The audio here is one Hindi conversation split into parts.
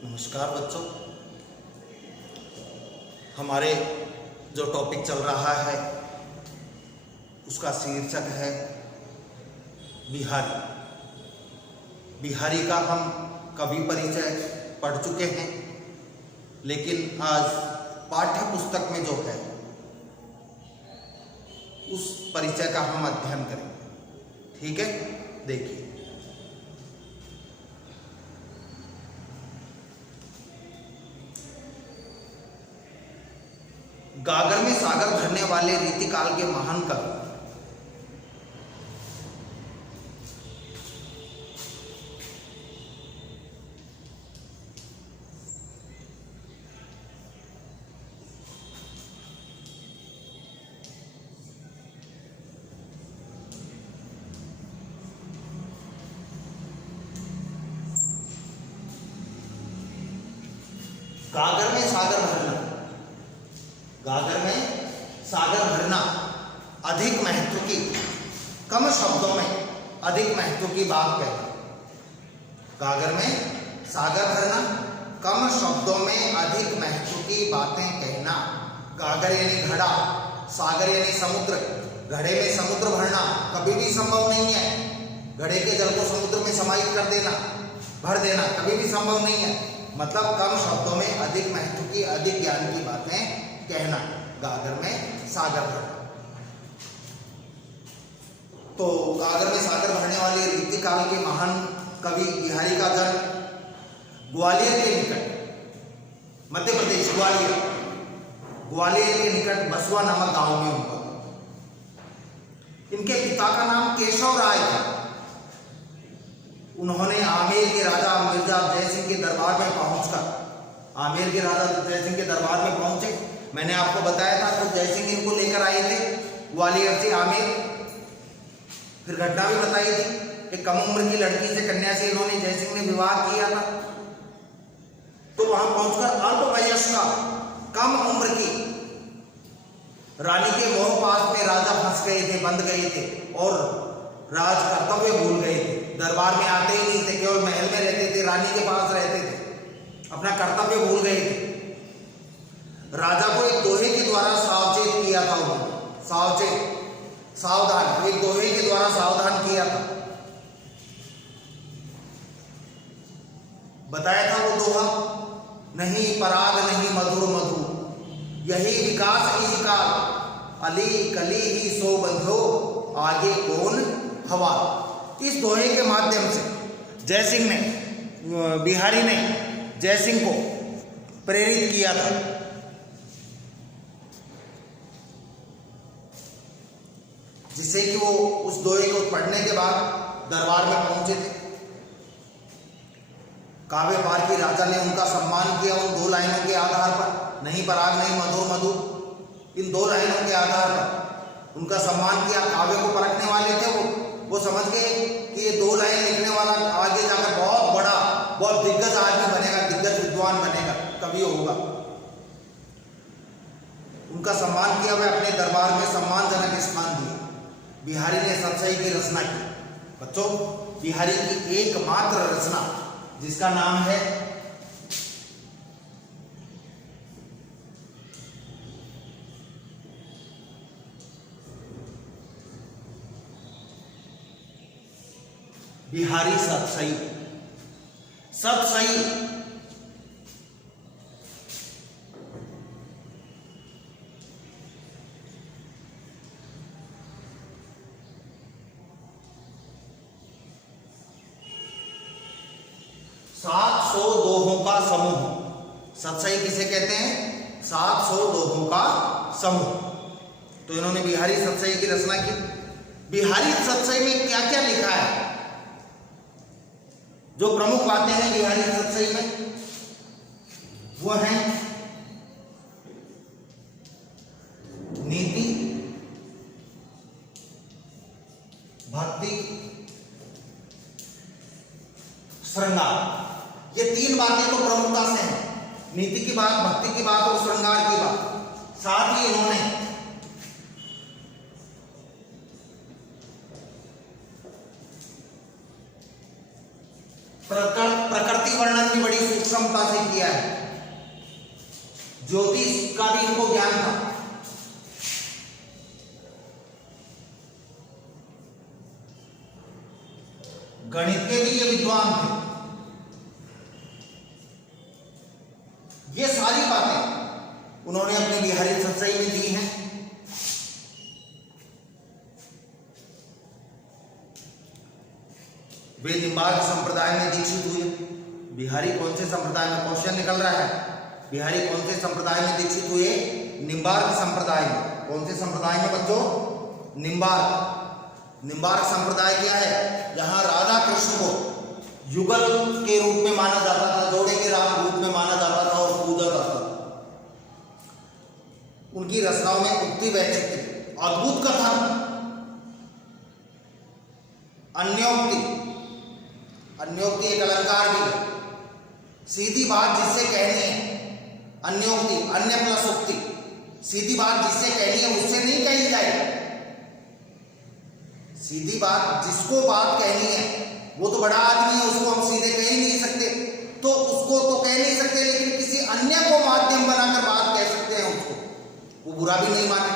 नमस्कार बच्चों, हमारे जो टॉपिक चल रहा है उसका शीर्षक है बिहारी। बिहारी का हम कवि परिचय पढ़ चुके हैं, लेकिन आज पाठ्य पुस्तक में जो है उस परिचय का हम अध्ययन करेंगे। ठीक है, देखिए। गागर में सागर भरने वाले रीतिकाल के महान कवि गागर में सागर भरना, गागर में सागर भरना अधिक महत्व की, कम शब्दों में अधिक महत्व की बात कहना। गागर में सागर भरना, कम शब्दों में अधिक महत्व की बातें कहना। गागर यानी घड़ा, सागर यानी समुद्र। घड़े में समुद्र भरना कभी भी संभव नहीं है। घड़े के जल को समुद्र में समाहित कर देना, भर देना कभी भी संभव नहीं है। मतलब कम शब्दों में अधिक महत्व की, अधिक ज्ञान की बातें कहना। गागर में सागर भरना। तो गागर में सागर भरने वाले रीतिकाल के महान कवि बिहारी का जन्म ग्वालियर के निकट, मध्य प्रदेश ग्वालियर के निकट बसवा नामक गांव में हुआ। इनके पिता का नाम केशव राय था। उन्होंने आमेर के राजा मिर्जा जय सिंह के दरबार में पहुंचकर, आमेर के राजा जय सिंह के दरबार में पहुंचे। मैंने आपको बताया था खुद जय सिंह इनको लेकर आए थे ग्वालियर से आमेर। फिर घटना भी बताई थी, एक कम उम्र की लड़की से, कन्या से इन्होंने जय सिंह ने विवाह किया था। तो वहां पहुंचकर अल्पवयस्क कम उम्र की रानी के मोह पास में राजा फंस गए थे, बंध गए थे और राज कर्तव्य भूल गए थे। दरबार में आते ही नहीं थे, केवल महल में रहते थे, रानी के पास रहते थे, अपना कर्तव्य भूल गए थे। राजा को एक दोहे के द्वारा सावचेत किया था उन्होंने, सावधान, एक दोहे के द्वारा सावधान किया था। बताया था वो दोहा, नहीं पराग नहीं मधुर मधु, यही विकास ही काल, अली कली ही सो बंधो, आगे कौन हवा। इस दोहे के माध्यम से जय सिंह ने, बिहारी ने जय सिंह को प्रेरित किया था। जिससे कि वो उस दोहे को पढ़ने के बाद दरबार में पहुंचे थे। काव्य पार की राजा ने उनका सम्मान किया उन दो लाइनों के आधार पर, नहीं पराग नहीं मधुर मधु, इन दो लाइनों के आधार पर उनका सम्मान किया। काव्य को परखने वाले थे वो समझ गए कि ये दो लाइन लिखने वाला आगे जाकर बहुत बड़ा, बहुत दिग्गज आदमी बनेगा, दिग्गज विद्वान बनेगा, कवि होगा। उनका सम्मान किया, वे अपने दरबार में सम्मानजनक स्थान दिए। बिहारी ने सतसई की रचना की। बच्चों, बिहारी की एकमात्र रचना जिसका नाम है बिहारी सतसई। सतसई सात सौ दोहों का समूह। सतसई किसे कहते हैं? 700 दोहों का समूह। तो इन्होंने बिहारी सतसई की रचना की। बिहारी सतसई में क्या क्या लिखा है? जो प्रमुख बातें हैं बिहारी सतसई में वो हैं नीति, भक्ति, श्रृंगार। ये तीन बातें तो प्रमुखता से हैं, नीति की बात, भक्ति की बात और श्रृंगार की बात। साथ ही इन्होंने प्रकृति वर्णन की बड़ी सूक्ष्म क्षमता से किया है। ज्योतिष का भी इनको ज्ञान था। गणित के भी ये विद्वान थे। ये सारी बातें उन्होंने अपनी बिहारी सतसई में दी हैं। वे निम्बार्क संप्रदाय में दीक्षित हुए। बिहारी कौन से संप्रदाय में, क्वेश्चन निकल रहा है, बिहारी कौन से संप्रदाय में दीक्षित हुए? निम्बार्क संप्रदाय में। कौन से संप्रदाय में बच्चों? निम्बार्क। निम्बार्क संप्रदाय क्या है? जहां राधा कृष्ण को युगल के रूप में माना जाता था, जोड़े के रूप में माना जाता था और पूजा जाता था। उनकी रचनाओं में उक्ति वैचित्र्य, अद्भुत कथन, अन्योक्ति, अन्योक्ति एक अलंकार भी है, सीधी बात जिससे कहनी है, अन्योक्ति, अन्य प्लस उक्ति, सीधी बात जिससे कहनी है उससे नहीं कही जाए। सीधी बात, जिसको बात कहनी है वो तो बड़ा आदमी है, उसको हम सीधे कह ही नहीं सकते, तो उसको तो कह नहीं सकते, लेकिन किसी अन्य को माध्यम बनाकर बात कह सकते हैं उसको, वो बुरा भी नहीं माने।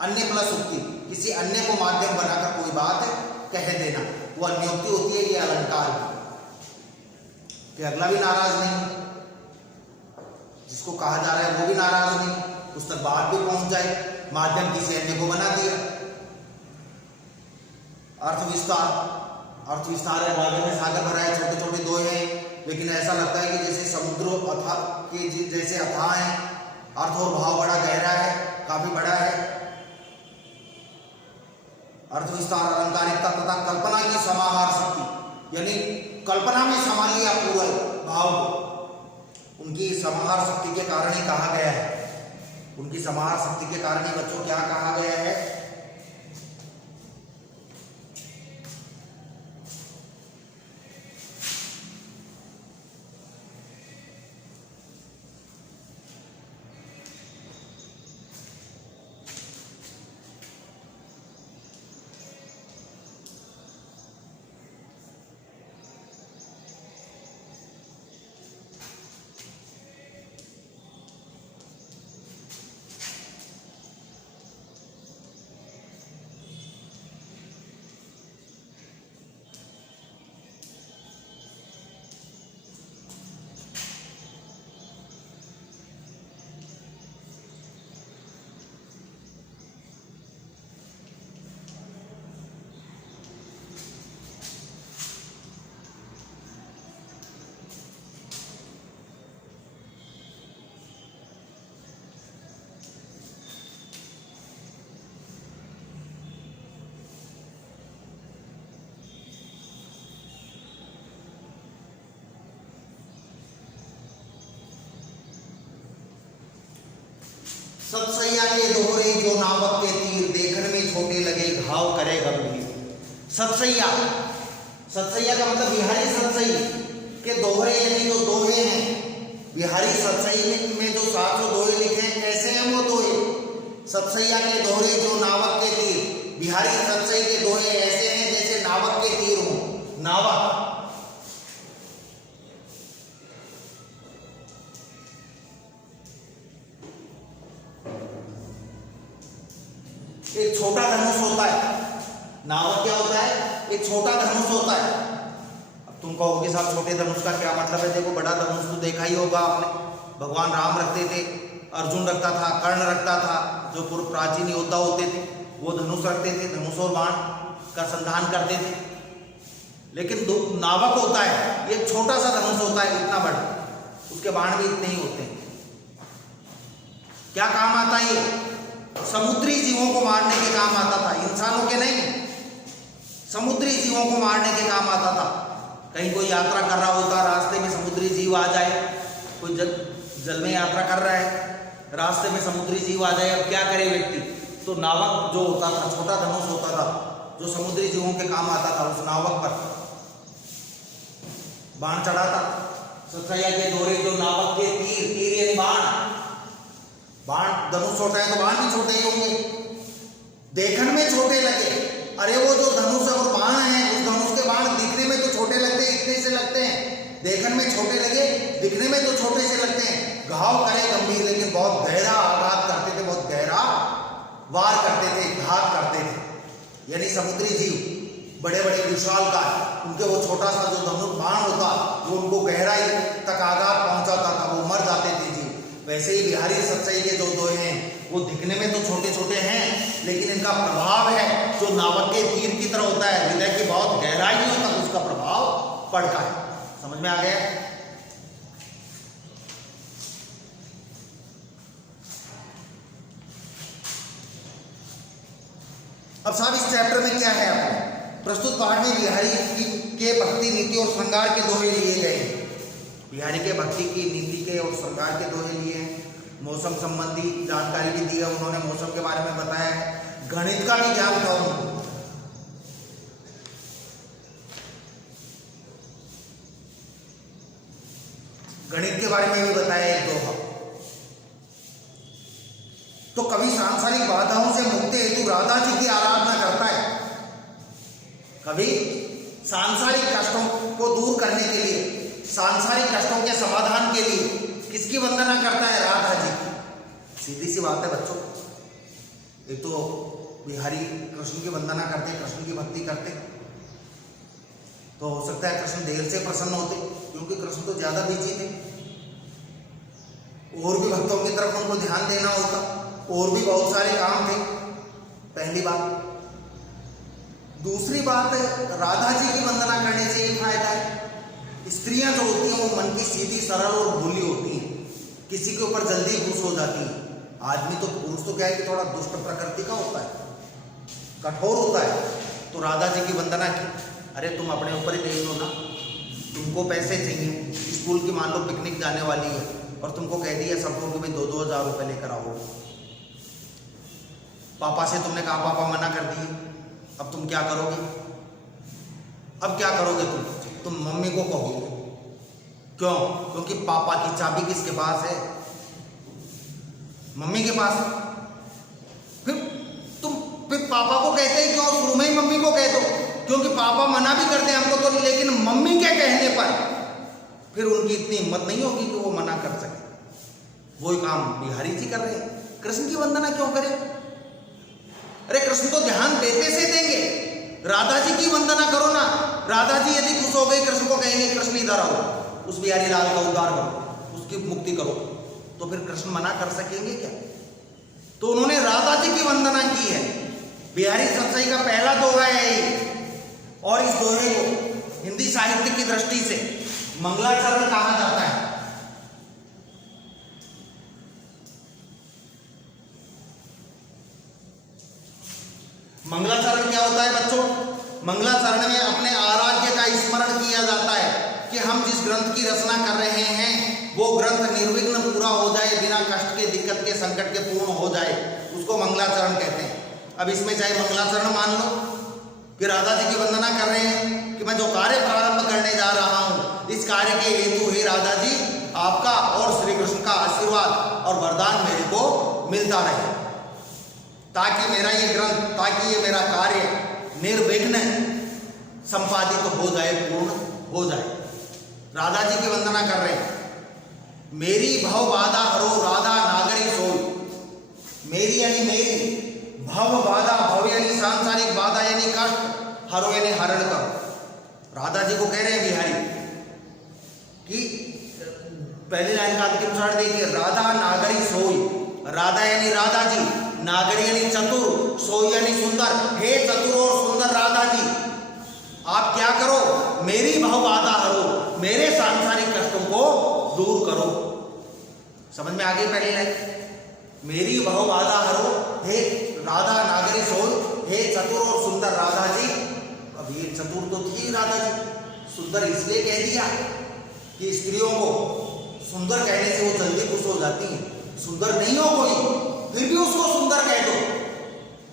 अन्य प्लस उक्ति, किसी अन्य को माध्यम बनाकर कोई बात कह देना, वो अन्योक्ति होती है। ये अलंकार कि अगला भी नाराज नहीं, जिसको कहा जा रहा है वो भी नाराज नहीं, उस तक बात भी पहुंच जाए, माध्यम किसी अन्य को बना दिया। अर्थ विस्तार, अर्थ विस्तार है, भागे में सागर भरा है, छोटे छोटे दोहे हैं, लेकिन ऐसा लगता है कि जैसे समुद्र अथाह के जैसे अथाह है। अर्थ और भाव बड़ा गहरा है, काफी बड़ा है। अर्थ विस्तार, अलंकारिकता तथा कल्पना की समाहार शक्ति, यानी कल्पना में समा लिया पूरा भाव को। उनकी समाहार शक्ति के कारण ही कहा गया है, उनकी समाहार शक्ति के कारण ही बच्चों क्या कहा गया है? सतसैया के दोहरे जो नावक के तीर, देखने में छोटे लगे घाव करे गंभीर। सतसैया, सतसैया का मतलब बिहारी सतसई के दोहरे, यानी जो दोहे हैं बिहारी सतसई में जो 700 दोहे लिखे हैं, कैसे हैं वो दोहे? सतसैया के दोहरे जो नावक के तीर, बिहारी सतसई के दोहे ऐसे हैं जैसे नावक के तीर हो। नावक एक छोटा धनुष होता है। नावक क्या होता है? एक छोटा धनुष होता है। अब तुम कहोगे साहब छोटे धनुष का क्या मतलब है? देखो, बड़ा धनुष तो देखा ही होगा आपने, भगवान राम रखते थे, अर्जुन रखता था, कर्ण रखता था, जो पूर्व प्राचीन योद्धा होते थे वो धनुष रखते थे, धनुष और बाण का संधान करते थे। लेकिन नावक होता है, ये छोटा सा धनुष होता है, इतना बड़ा, उसके बाण भी इतने ही होते हैं। क्या काम आता है ये? समुद्री जीवों को मारने के काम आता था, इंसानों के नहीं, समुद्री जीवों को मारने के काम आता था। कहीं कोई यात्रा कर रहा होता, रास्ते में समुद्री जीव आ जाए, कोई जल में यात्रा कर रहा है, रास्ते में समुद्री जीव आ जाए, अब क्या करे व्यक्ति? तो नावक जो होता था, छोटा धनुष होता था, जो समुद्री जीवों के काम आता था, उस नावक पर बाण चढ़ाता। सतसैया के दोहरे जो नावक के तीर, तीर यानी बाण, बाण, धनुष छोटा है तो बाण भी छोटे ही होंगे, देखने में छोटे लगे। अरे वो जो धनुष और बाण है, उस धनुष के बाण दिखने में तो छोटे लगते हैं, इतने से लगते हैं, देखने में छोटे लगे, दिखने बहुत गहरा आघात करते थे, बहुत गहरा वार करते थे, घात करते थे। यानी समुद्री जीव बड़े बड़े विशालकाय, उनके वो छोटा सा जो धनुष बाण होता वो उनको गहराई तक आघात पहुंचाता था, वो मर जाते थे जीव। वैसे ही बिहारी सच्चाई के जो दोहे हैं वो दिखने में तो छोटे छोटे हैं, लेकिन इनका प्रभाव है जो नावक के तीर की तरह होता है, हृदय की बहुत गहराइयों तक उसका प्रभाव पड़ता है। समझ में आ गया? अब साहब इस चैप्टर में क्या है आपको? प्रस्तुत पाठ में बिहारी के भक्ति, नीति और श्रृंगार के दोहे लिए गए। बिहारी के भक्ति की, नीति के और श्रृंगार के दोहे लिए हैं। मौसम संबंधी जानकारी भी दी है उन्होंने, मौसम के बारे में बताया है। गणित का भी ज्ञान था उनको। गणित के बारे में भी बताया एक दोहा। तो कवि सांसारिक बाधाओं से मुक्ति हेतु राधा जी की आराधना करता है। कवि सांसारिक कष्टों को दूर करने के लिए, सांसारिक कष्टों के समाधान के लिए किसकी वंदना करता है? राधा जी की। सीधी सी बात है बच्चों। एक तो बिहारी कृष्ण की वंदना करते, कृष्ण की भक्ति करते, तो हो सकता है कृष्ण देर से प्रसन्न होते, क्योंकि कृष्ण तो ज्यादा बिजी थे, और भी भक्तों की तरफ उनको ध्यान देना होता, और भी बहुत सारे काम थे। पहली बात। दूसरी बात, राधा जी की वंदना करने से एक फायदा है, स्त्रियां जो होती हैं वो मन की सीधी, सरल और भोली होती हैं, किसी के ऊपर जल्दी खुश हो जाती है। आदमी तो, पुरुष तो क्या है कि थोड़ा दुष्ट प्रकृति का होता है, कठोर होता है। तो राधा जी की वंदना की। अरे तुम अपने ऊपर ही देख लो ना, तुमको पैसे चाहिए, स्कूल की मान लो पिकनिक जाने वाली है और तुमको कह दिया सबको कि भाई 2-2 हज़ार रुपये लेकर आओ। पापा से तुमने कहा, पापा मना कर दिए, अब तुम क्या करोगे? अब क्या करोगे तुम मम्मी को कहोगे। क्यों? क्योंकि पापा की चाबी किसके पास है? मम्मी के पास। फिर पापा को कहते हैं क्यों? शुरू में ही मम्मी को कह दो, क्योंकि पापा मना भी करते हैं हमको तो, लेकिन मम्मी के कहने पर फिर उनकी इतनी हिम्मत नहीं होगी कि वो मना कर सके। वही काम बिहारी जी कर रहे हैं। कृष्ण की वंदना क्यों करें? अरे कृष्ण तो ध्यान देते से देंगे, राधा जी की वंदना करो ना। राधा जी यदि खुश हो गई, कृष्ण को कहेंगे कृष्ण इधर आओ, उस बिहारी लाल का उद्धार करो, उसकी मुक्ति करो, तो फिर कृष्ण मना कर सकेंगे क्या? तो उन्होंने राधा जी की वंदना की है। बिहारी सच्चाई का पहला दोहा है और इस दोहे को हिंदी साहित्य की दृष्टि से मंगलाचरण कहा जाता है। मंगलाचरण क्या होता है बच्चों? मंगलाचरण में अपने आराध्य का स्मरण किया जाता है कि हम जिस ग्रंथ की रचना कर रहे हैं वो ग्रंथ निर्विघ्न पूरा हो जाए, बिना कष्ट के, दिक्कत के, संकट के पूर्ण हो जाए, उसको मंगलाचरण कहते हैं। अब इसमें चाहे मंगलाचरण मान लो कि राधा जी की वंदना कर रहे हैं कि मैं जो कार्य प्रारंभ करने जा रहा हूं, इस कार्य के हेतु हे राधा जी आपका और श्री कृष्ण का आशीर्वाद और वरदान मेरे को मिलता रहे, ताकि मेरा ये ग्रंथ, ताकि ये मेरा कार्य निर्विघ्न संपादित हो जाए, पूर्ण हो जाए। राधा जी की वंदना कर रहे हैं। मेरी भव बाधा हरो राधा नागरी सोई। मेरी यानी मेरी, भव बाधा, भव यानी सांसारिक, बाधा यानी कष्ट, हरो यानी हरण करो। राधा जी को कह रहे हैं बिहारी कि पहली लाइन का अंतिम शब्द देखिए, राधा नागरी सोई। राधा यानी राधा जी, नागरी यानी चतुर, सोई यानी सुंदर। हे चतुर और सुंदर राधा जी, आप क्या करो? मेरी भव बाधा हरो, मेरे सांसारिक कष्टों को दूर करो। समझ में आ गई पहली लाइन? मेरी भव बाधा हरो, हे राधा नागरी सोई, हे चतुर और सुंदर राधा जी। अब ये चतुर तो थी राधा जी, सुंदर इसलिए कह दिया कि स्त्रियों को सुंदर कहने से वो जल्दी खुश हो जाती हैं। सुंदर नहीं हो कोई, फिर भी उसको सुंदर कह दो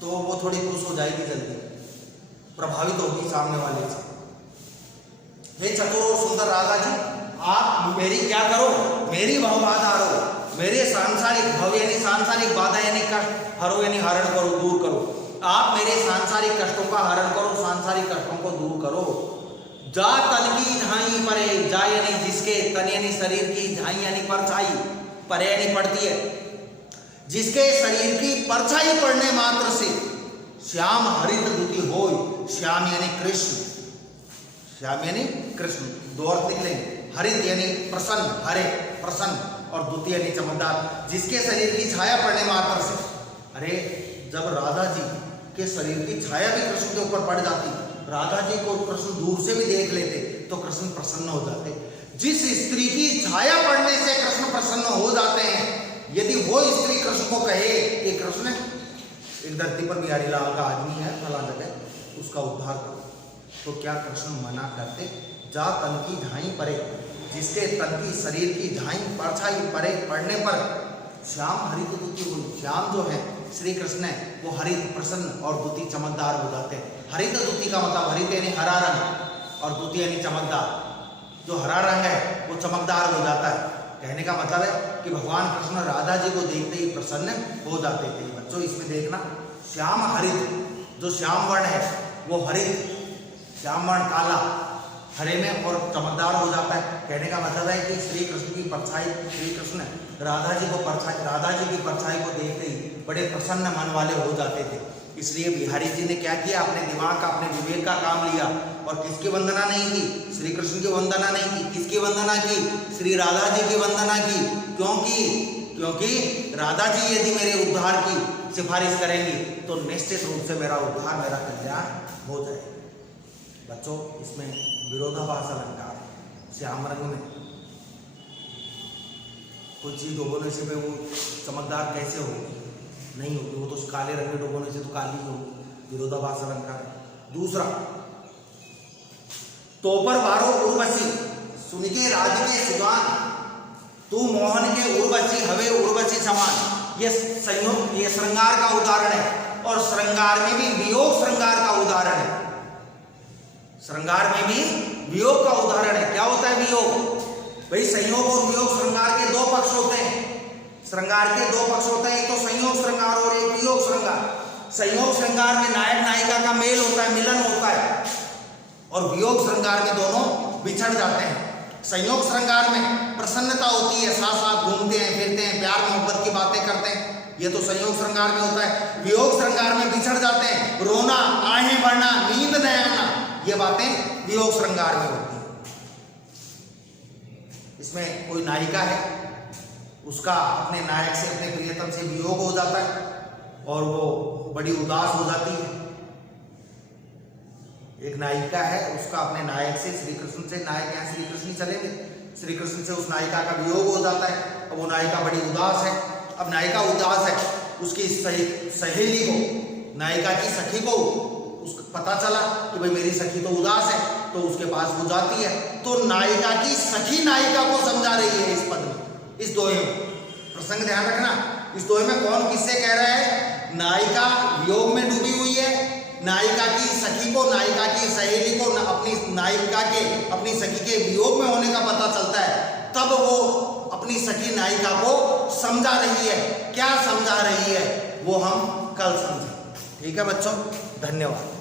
तो वो थोड़ी खुश हो जाएगी, जल्दी प्रभावित होगी सामने वाले से। हे चतुर और सुंदर राधा जी, आप मेरी क्या करो? मेरी भव बाधा हरो, मेरे सांसारिक, भव यानी सांसारिक, बाधा यानी कष्ट, हरो यानी हरण करो, दूर करो। आप मेरे सांसारिक कष्टों का हरण करो, सांसारिक कष्टों को दूर करो। जा तन की झाई परे, जा यानी जिसके, तन यानी शरीर की, झाई यानी परछाई, परे यानी पड़ती है। जिसके शरीर की परछाई पड़ने मात्र से श्याम हरित द्युति होय। श्याम यानी कृष्ण, श्याम यानी कृष्ण, दो अर्थ निकलेंगे। हरित यानी प्रसन्न, हरे प्रसन्न, और द्युति यानी चमकदार, जिसके शरीर की छाया पड़ने मात्र से। अरे जब राधा जी के शरीर की छाया भी कृष्ण के ऊपर पड़ जाती, राधा जी को कृष्ण दूर से भी देख लेते तो कृष्ण प्रसन्न हो जाते। जिस स्त्री की छाया पड़ने से कृष्ण प्रसन्न हो जाते हैं, यदि वो स्त्री कृष्ण को कहे कि कृष्ण एक धरती पर बिहारी लाल का आदमी है फला जगह, उसका उद्धार करो, तो क्या कृष्ण मना करते? जा तन की झाई परे, जिसके तन की शरीर की झाई परछाई परे पड़ने पर श्याम हरित द्युति हुई। श्याम जो है श्री कृष्ण है, वो हरित प्रसन्न और द्युति चमकदार हो जाते हैं। हरित द्युति का मतलब हरित यानी हरा रंग और द्युति यानी चमकदार। जो हरा रंग है वो चमकदार हो जाता है। कहने का मतलब है कि भगवान कृष्ण राधा जी को देखते ही प्रसन्न हो जाते थे। बच्चों इसमें देखना, श्याम हरित, जो श्याम वर्ण है वो हरित, श्याम वर्ण काला हरे में और चमकदार हो जाता है। कहने का मतलब है कि श्री कृष्ण की परछाई, श्री कृष्ण राधा जी को परछाई, राधा जी की परछाई को देखते ही बड़े प्रसन्न मन वाले हो जाते थे। इसलिए बिहारी जी ने क्या किया, अपने दिमाग का, अपने विवेक का काम लिया और किसकी वंदना नहीं की? श्री कृष्ण की वंदना नहीं की। किसकी वंदना की? श्री राधा जी की वंदना की। क्योंकि राधा जी यदि मेरे उद्धार की सिफारिश करेंगी तो निश्चित रूप से मेरा उद्धार, मेरा कल्याण हो जाएगा। बच्चों इसमें विरोधाभास अलंकार, श्याम रंग में कोई चीज डुबोने से वो चमकदार कैसे होगी? नहीं होगी, वो तो काले रंग में डुबोने से तो काली होगी। विरोधाभास अलंकार। दूसरा, तो पर बारो उर्वशी, सुन के राज के सुजान, तू मोहन के उर्वशी हवे उर्वशी समान। ये संयोग, ये श्रृंगार का उदाहरण है और श्रृंगार में भी वियोग श्रृंगार का उदाहरण है। श्रृंगार में भी वियोग का उदाहरण है। क्या होता है वियोग? भाई संयोग और वियोग श्रृंगार के दो पक्ष होते हैं। श्रृंगार के दो पक्ष होते हैं, एक तो संयोग श्रृंगार और एक वियोग श्रृंगार। संयोग श्रृंगार में नायक नायिका का मेल होता है, मिलन होता है, और वियोग श्रृंगार में दोनों बिछड़ जाते हैं। संयोग श्रृंगार में प्रसन्नता होती है, साथ साथ घूमते हैं, फिरते हैं, प्यार मोहब्बत की बातें करते हैं, ये तो संयोग श्रृंगार में होता है। वियोग श्रृंगार में बिछड़ जाते हैं, रोना, आहें भरना, नींद न आना, ये बातें वियोग श्रृंगार में होती है। इसमें कोई नायिका है, उसका अपने नायक से, अपने प्रियतम से वियोग हो जाता है और वो बड़ी उदास हो जाती है। एक नायिका है, उसका अपने नायक से, श्री कृष्ण से, नायक यहाँ श्री कृष्ण ही चलेंगे, श्री कृष्ण से उस नायिका का वियोग हो जाता है। अब वो नायिका बड़ी उदास है। अब नायिका उदास है, उसकी सहेली को, नायिका की सखी को उसको पता चला कि भाई मेरी सखी तो उदास है, तो उसके पास वो जाती है। तो नायिका की सखी नायिका को समझा रही है इस पद में, इस दोहे में। प्रसंग ध्यान रखना, इस दोहे में कौन किससे कह रहा है? नायिका वियोग में डूबी हुई है, नायिका की सखी को, नायिका की सहेली को अपनी नायिका के, अपनी सखी के वियोग में होने का पता चलता है, तब वो अपनी सखी नायिका को समझा रही है। क्या समझा रही है वो हम कल समझें। ठीक है बच्चों, धन्यवाद।